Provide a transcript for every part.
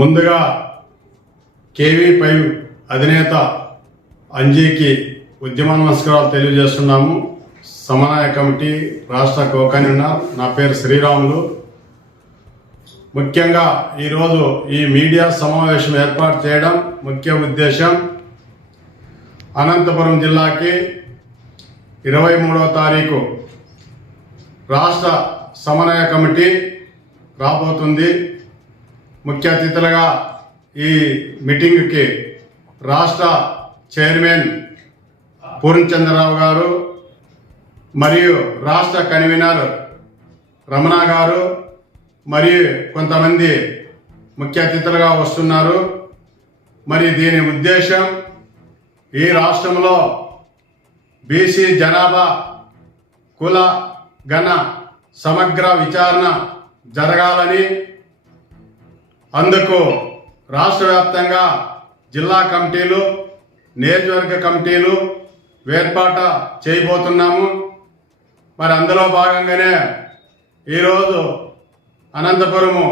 ముందుగా KV5 అధినేత అంజీకి ఉద్యమ నమస్కారాలు తెలియజేస్తున్నాము. సమన్వయ కమిటీ రాష్ట్ర కో-కన్వీనర్ నా పేరు శ్రీరాములు. ముఖ్యంగా ఈరోజు ఈ మీడియా సమావేశం ఏర్పాటు చేయడం ముఖ్య ఉద్దేశం, అనంతపురం జిల్లాకి 23వ తారీఖు రాష్ట్ర సమన్వయ కమిటీ రాబోతుంది. ముఖ్య అతిథులుగా ఈ మీటింగ్కి రాష్ట్ర చైర్మన్ పూర్ణచంద్రరావు గారు మరియు రాష్ట్ర కన్వీనర్ రమణ గారు మరియు కొంతమంది ముఖ్య అతిథులుగా వస్తున్నారు. మరి దీని ఉద్దేశం ఈ రాష్ట్రంలో బీసీ జనాభా కుల గణ సమగ్ర విచారణ జరగాలని, అందుకు రాష్ట్ర వ్యాప్తంగా జిల్లా కమిటీలు, నియోజకవర్గ కమిటీలు ఏర్పాటు చేయబోతున్నాము. మరి అందులో భాగంగానే ఈరోజు అనంతపురము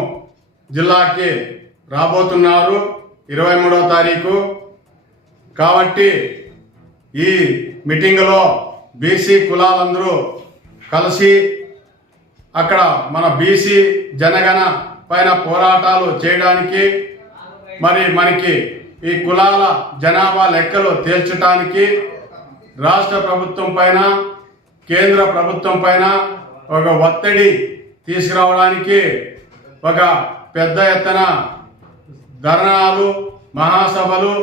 జిల్లాకి రాబోతున్నారు 23వ తారీఖు. కాబట్టి ఈ మీటింగ్లో బీసీ కులాలందరూ కలిసి అక్కడ మన బీసీ జనగణ పైన పోరాటాలు చేయడానికి, మరి మనకి ఈ కులాల జనాభా లెక్కలు తేల్చడానికి రాష్ట్ర ప్రభుత్వం పైన, కేంద్ర ప్రభుత్వం పైన ఒక ఒత్తిడి తీసుకురావడానికి ఒక పెద్ద ఎత్తున ధర్నాలు, మహాసభలు,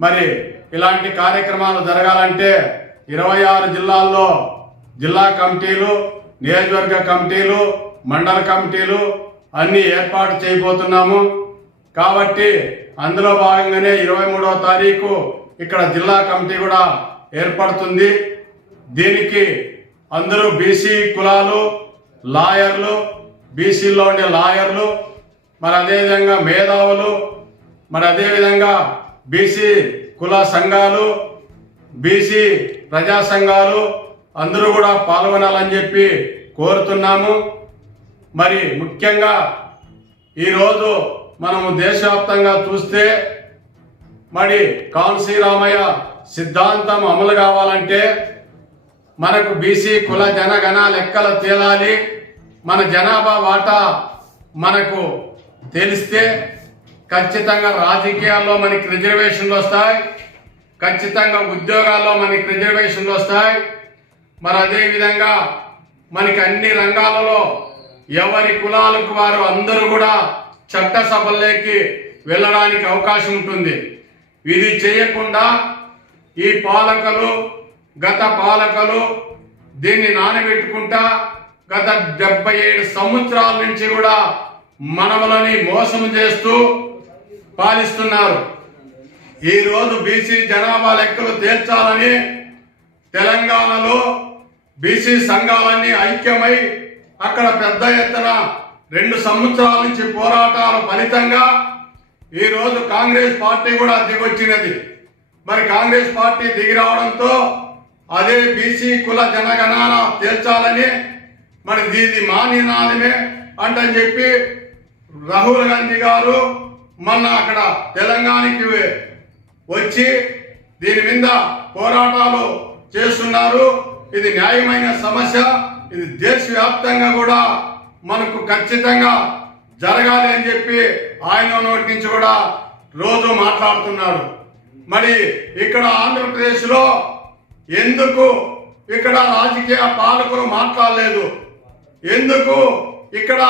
మరి ఇలాంటి కార్యక్రమాలు జరగాలంటే 26 జిల్లాల్లో జిల్లా కమిటీలు, నియోజకవర్గ కమిటీలు, మండల కమిటీలు అన్నీ ఏర్పాటు చేయబోతున్నాము. కాబట్టి అందులో భాగంగానే 23వ తారీఖు ఇక్కడ జిల్లా కమిటీ కూడా ఏర్పడుతుంది. దీనికి అందరూ బీసీ కులాలు, లాయర్లు, బీసీలో ఉండే లాయర్లు, మరి అదేవిధంగా మేధావులు, మరి అదేవిధంగా బీసీ కుల సంఘాలు, బీసీ ప్రజా సంఘాలు అందరూ కూడా పాల్గొనాలని చెప్పి కోరుతున్నాము. మరి ముఖ్యంగా ఈరోజు మనము దేశవ్యాప్తంగా చూస్తే మరి కాన్సీ రామయ్య సిద్ధాంతం అమలు కావాలంటే మనకు బీసీ కుల జనగణ లెక్కలు తేలాలి. మన జనాభా వాటా మనకు తెలిస్తే ఖచ్చితంగా రాజకీయాల్లో మనకి రిజర్వేషన్లు వస్తాయి, ఖచ్చితంగా ఉద్యోగాల్లో మనకి రిజర్వేషన్లు వస్తాయి. మరి అదేవిధంగా మనకి అన్ని రంగాలలో ఎవరి కులాలకు వారు అందరూ కూడా చట్టసభల్లోకి వెళ్ళడానికి అవకాశం ఉంటుంది. ఇది చేయకుండా ఈ పాలకులు, గత పాలకులు దీన్ని నానబెట్టుకుంటా గత 77 సంవత్సరాల నుంచి కూడా మనవలని మోసం చేస్తూ పాలిస్తున్నారు. ఈరోజు బీసీ జనాభా లెక్కలు తేల్చాలని తెలంగాణలో బీసీ సంఘాలన్నీ ఐక్యమై అక్కడ పెద్ద ఎత్తున 2 సంవత్సరాల నుంచి పోరాటాల ఫలితంగా ఈరోజు కాంగ్రెస్ పార్టీ కూడా దిగొచ్చినది. మరి కాంగ్రెస్ పార్టీ దిగి రావడంతో అదే బీసీ కుల జనగణన తేల్చాలని, మరి దీది మా నినాదమే అంటని చెప్పి రాహుల్ గాంధీ గారు మొన్న అక్కడ తెలంగాణకి వచ్చి దీని మీద పోరాటాలు చేస్తున్నారు. ఇది న్యాయమైన సమస్య, ఇది దేశవ్యాప్తంగా కూడా మనకు ఖచ్చితంగా జరగాలి అని చెప్పి ఆయన నోటి నుంచి కూడా రోజు మాట్లాడుతున్నాడు. మరి ఇక్కడ ఆంధ్రప్రదేశ్లో ఎందుకు ఇక్కడ రాజకీయ పాలకులు మాట్లాడలేదు? ఎందుకు ఇక్కడ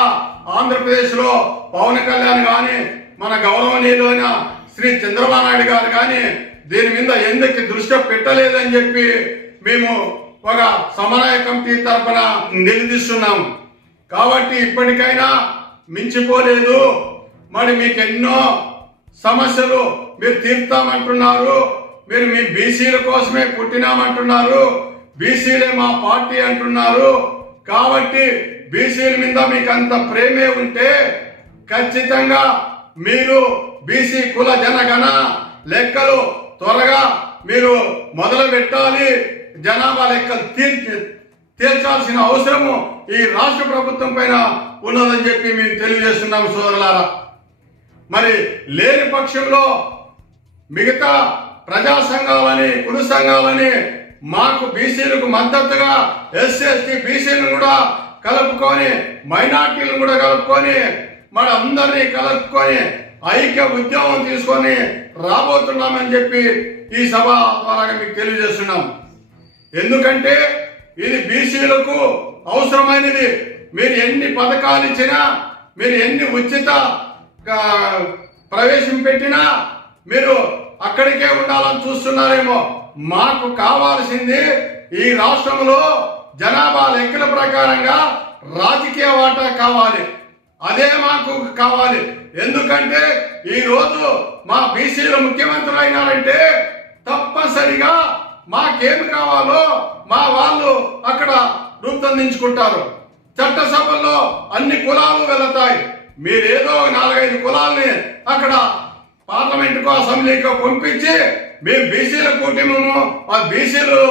ఆంధ్రప్రదేశ్లో పవన్ కళ్యాణ్ కానీ, మన గౌరవనీయులైన శ్రీ చంద్రబాబు నాయుడు గారు కానీ దీని మీద ఎందుకు దృష్టి పెట్టలేదని చెప్పి మేము ఒక సమన్వయ కమిటీ తరఫున నిలదీస్తున్నాం. కాబట్టి ఇప్పటికైనా మించిపోలేదు. మరి మీకు ఎన్నో సమస్యలు మీరు తీర్తామంటున్నారు. మీరు మీ బీసీల కోసమే పుట్టినామంటున్నారు, బీసీలే మా పార్టీ అంటున్నారు. కాబట్టి బీసీల మీద మీకు అంత ప్రేమే ఉంటే ఖచ్చితంగా మీరు బీసీ కుల జనగణ లెక్కలు త్వరగా మీరు మొదలు పెట్టాలి. జనాభా లెక్కలు తేల్చాల్సిన అవసరము ఈ రాష్ట్ర ప్రభుత్వం పైన ఉన్నదని చెప్పి మేము తెలియజేస్తున్నాము సోదరులారా. మరి లేని పక్షంలో మిగతా ప్రజా సంఘాలని కుల సంఘాలని మాకు బీసీలకు మద్దతుగా ఎస్సీ ఎస్టీ బీసీలను కూడా కలుపుకొని మైనార్టీలను కూడా కలుపుకొని మరి అందరినీ కలుపుకొని ఐక్య ఉద్యమం తీసుకొని రాబోతున్నామని చెప్పి ఈ సభ ద్వారా మీకు తెలియజేస్తున్నాం. ఎందుకంటే ఇది బీసీలకు అవసరమైనది. మీరు ఎన్ని పథకాలు ఇచ్చినా, మీరు ఎన్ని ఉచిత ప్రవేశం పెట్టినా మీరు అక్కడికే ఉండాలని చూస్తున్నారేమో. మాకు కావాల్సింది ఈ రాష్ట్రంలో జనాభా లెక్కల ప్రకారంగా రాజకీయ వాటా కావాలి. అదే మాకు కావాలి. ఎందుకంటే ఈ రోజు మా బీసీలు ముఖ్యమంత్రులు అయినారంటే తప్పనిసరిగా మాకేమి కావాలో మా వాళ్ళు అక్కడ రూపొందించుకుంటారు. చట్టసభల్లో అన్ని కులాలు వెళతాయి. మీరేదో 4-5 కులాలని అక్కడ పార్లమెంటుకో అసెంబ్లీకో పంపించి మేము బీసీల కూటమిను ఆ బీసీలు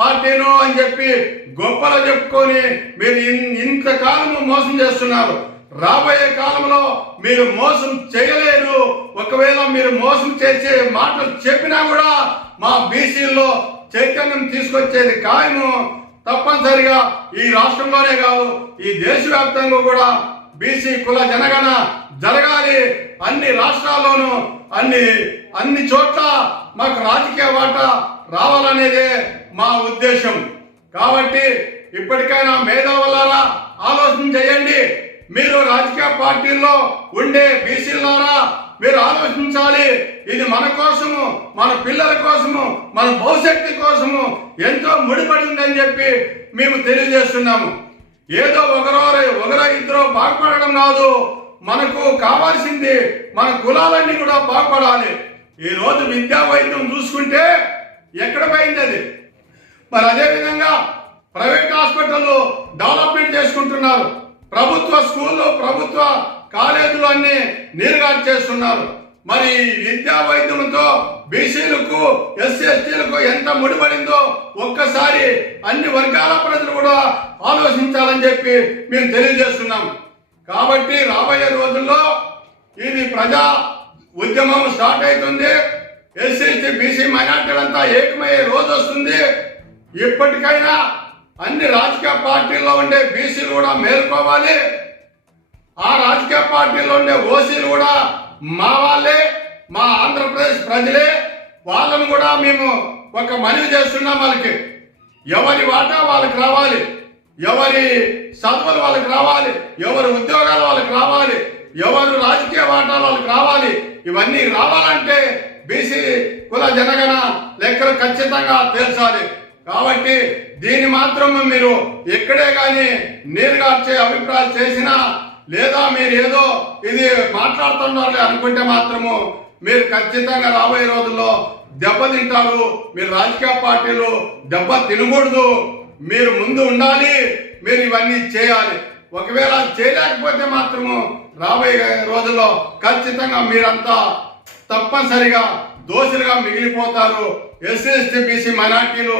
పార్టీను అని చెప్పి గొప్పలు చెప్పుకొని మీరు ఇంతకాలము మోసం చేస్తున్నారు. రాబోయే కాలంలో మీరు మోసం చేయలేరు. ఒకవేళ మీరు మోసం చేసే మాటలు చెప్పినా కూడా మా బీసీల్లో చైతన్యం తీసుకొచ్చేది ఖాయము. తప్పనిసరిగా ఈ రాష్ట్రంలోనే కాదు, ఈ దేశవ్యాప్తంగా కూడా బీసీ కుల జనగణ జరగాలి. అన్ని రాష్ట్రాల్లోనూ అన్ని చోట్ల మాకు రాజకీయ వాటా రావాలనేదే మా ఉద్దేశం. కాబట్టి ఇప్పటికైనా మేధావులారా ఆలోచన చేయండి. మీరు రాజకీయ పార్టీల్లో ఉండే బీసీలారా మీరు ఆలోచించాలి. ఇది మన కోసము, మన పిల్లల కోసము, మన భవిష్యత్తు కోసము ఎంతో ముడిపడి ఉందని చెప్పి మేము తెలియజేస్తున్నాము. ఏదో ఒకరో ఇద్దరు బాగుపడడం కాదు. మనకు కావాల్సింది మన కులాలన్నీ కూడా బాగుపడాలి. ఈ రోజు విద్యా వైద్యం చూసుకుంటే ఎక్కడ పోయింది అది. మరి అదేవిధంగా ప్రైవేట్ హాస్పిటల్లో డెవలప్మెంట్ చేసుకుంటున్నారు. ప్రభుత్వ స్కూళ్ళు, ప్రభుత్వ కాలేజీలు అన్ని నీరుగారు చేస్తున్నారు. మరి విద్యా వైద్యంతో బీసీలకు ఎస్సీ ఎస్టీలకు ఎంత ముడిపడిందో ఒక్కసారి అన్ని వర్గాల ప్రజలు కూడా ఆలోచించాలని చెప్పి మేము తెలియజేస్తున్నాం. కాబట్టి రాబోయే రోజుల్లో ఇది ప్రజా ఉద్యమం స్టార్ట్ అవుతుంది. ఎస్సీ ఎస్టీ బీసీ మైనార్టీలంతా ఏకమయ్యే రోజు వస్తుంది. ఇప్పటికైనా అన్ని రాజకీయ పార్టీల్లో ఉండే బీసీలు కూడా మేల్కోవాలి. ఆ రాజకీయ పార్టీల్లో ఉండే ఓసీలు కూడా మా వాళ్ళే, మా ఆంధ్రప్రదేశ్ ప్రజలే. వాళ్ళను కూడా మేము ఒక మనవి చేస్తున్నాం. వాళ్ళకి ఎవరి వాటా వాళ్ళకి రావాలి, ఎవరి చదువులు వాళ్ళకి రావాలి, ఎవరి ఉద్యోగాలు వాళ్ళకి రావాలి, ఎవరు రాజకీయ వాటాలు వాళ్ళకి రావాలి. ఇవన్నీ రావాలంటే బీసీ కుల జనగణ లెక్కలు ఖచ్చితంగా తేల్చాలి. కాబట్టి దీన్ని మాత్రం మీరు ఎక్కడే కానీ నీరుగార్చే అభిప్రాయాలు చేసినా లేదా మీరు ఏదో ఇది మాట్లాడుతున్నారు అనుకుంటే మాత్రము మీరు ఖచ్చితంగా రాబోయే రోజుల్లో దెబ్బతింటారు. మీరు రాజకీయ పార్టీలు దెబ్బ తినకూడదు. మీరు ముందు ఉండాలి. మీరు ఇవన్నీ చేయాలి. ఒకవేళ చేయలేకపోతే మాత్రము రాబోయే రోజుల్లో ఖచ్చితంగా మీరంతా తప్పనిసరిగా దోషులుగా మిగిలిపోతారు. ఎస్సీ ఎస్టీ బీసీ మైనార్టీలు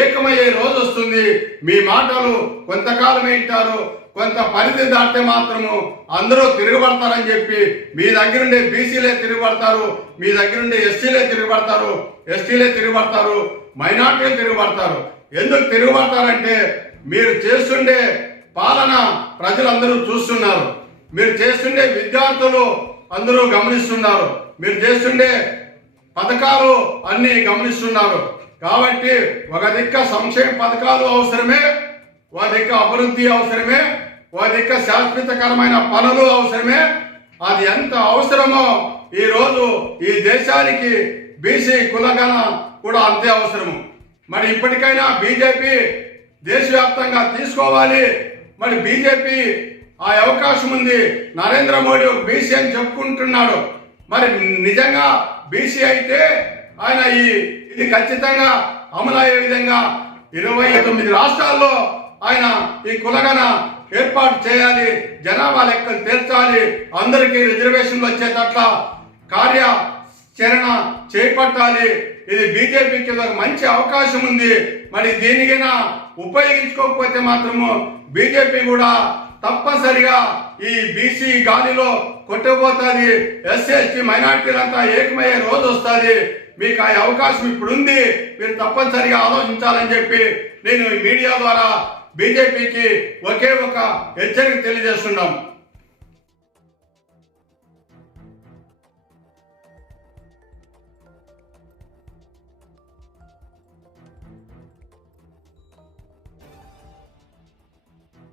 ఏకమయ్యే రోజు వస్తుంది. మీ మాటలు కొంతకాలం వింటారు, కొంత పరిధి దాటితే మాత్రము అందరూ తిరగబడతారని చెప్పి మీ దగ్గరుండే బీసీలే తిరగబడతారు, మీ దగ్గరుండే ఎస్సీలే తిరగబడతారు, ఎస్టీలే తిరగబడతారు, మైనార్టీలు తిరగబడతారు. ఎందుకు తిరగబడతారంటే మీరు చేస్తుండే పాలన ప్రజలందరూ చూస్తున్నారు. మీరు చేస్తుండే విద్యార్థులు అందరూ గమనిస్తున్నారు. మీరు చేస్తుండే పథకాలు అన్ని గమనిస్తున్నారు. కాబట్టి ఒక దిక్క సంక్షేమ పథకాలు అవసరమే, ఒక దిక్క అభివృద్ధి అవసరమే, ఒక దిక్క శాశ్వతకరమైన పనులు అవసరమే. అది ఎంత అవసరమో ఈరోజు ఈ దేశానికి బీసీ కులగణ కూడా అంతే అవసరము. మరి ఇప్పటికైనా బీజేపీ దేశవ్యాప్తంగా తీసుకోవాలి. మరి బీజేపీ ఆ అవకాశం ఉంది. నరేంద్ర మోడీ ఒక బీసీ అని చెప్పుకుంటున్నాడు. మరి నిజంగా బీసీ అయితే ఆయన ఇది ఖచ్చితంగా అమలు అయ్యే విధంగా 29 రాష్ట్రాల్లో ఆయన ఈ కులగణ ఏర్పాటు చేయాలి. జనాభా లెక్కలు తీర్చాలి. అందరికీ రిజర్వేషన్లు వచ్చేటట్ల కార్యాచరణ చేపట్టాలి. ఇది బీజేపీకి ఒక మంచి అవకాశం ఉంది. మరి దీనికైనా ఉపయోగించుకోకపోతే మాత్రము బీజేపీ కూడా తప్పనిసరిగా ఈ బీసీ గాలిలో కొట్టుకుపోతుంది, ఎస్సీ ఎస్టీ మైనార్టీలంతా ఏకమయ్యే రోజు వస్తుంది. మీకు ఆ అవకాశం ఇప్పుడు ఉంది, మీరు తప్పనిసరిగా ఆలోచించాలని చెప్పి నేను ఈ మీడియా ద్వారా బీజేపీకి ఒకే ఒక హెచ్చరిక తెలియజేస్తున్నాం.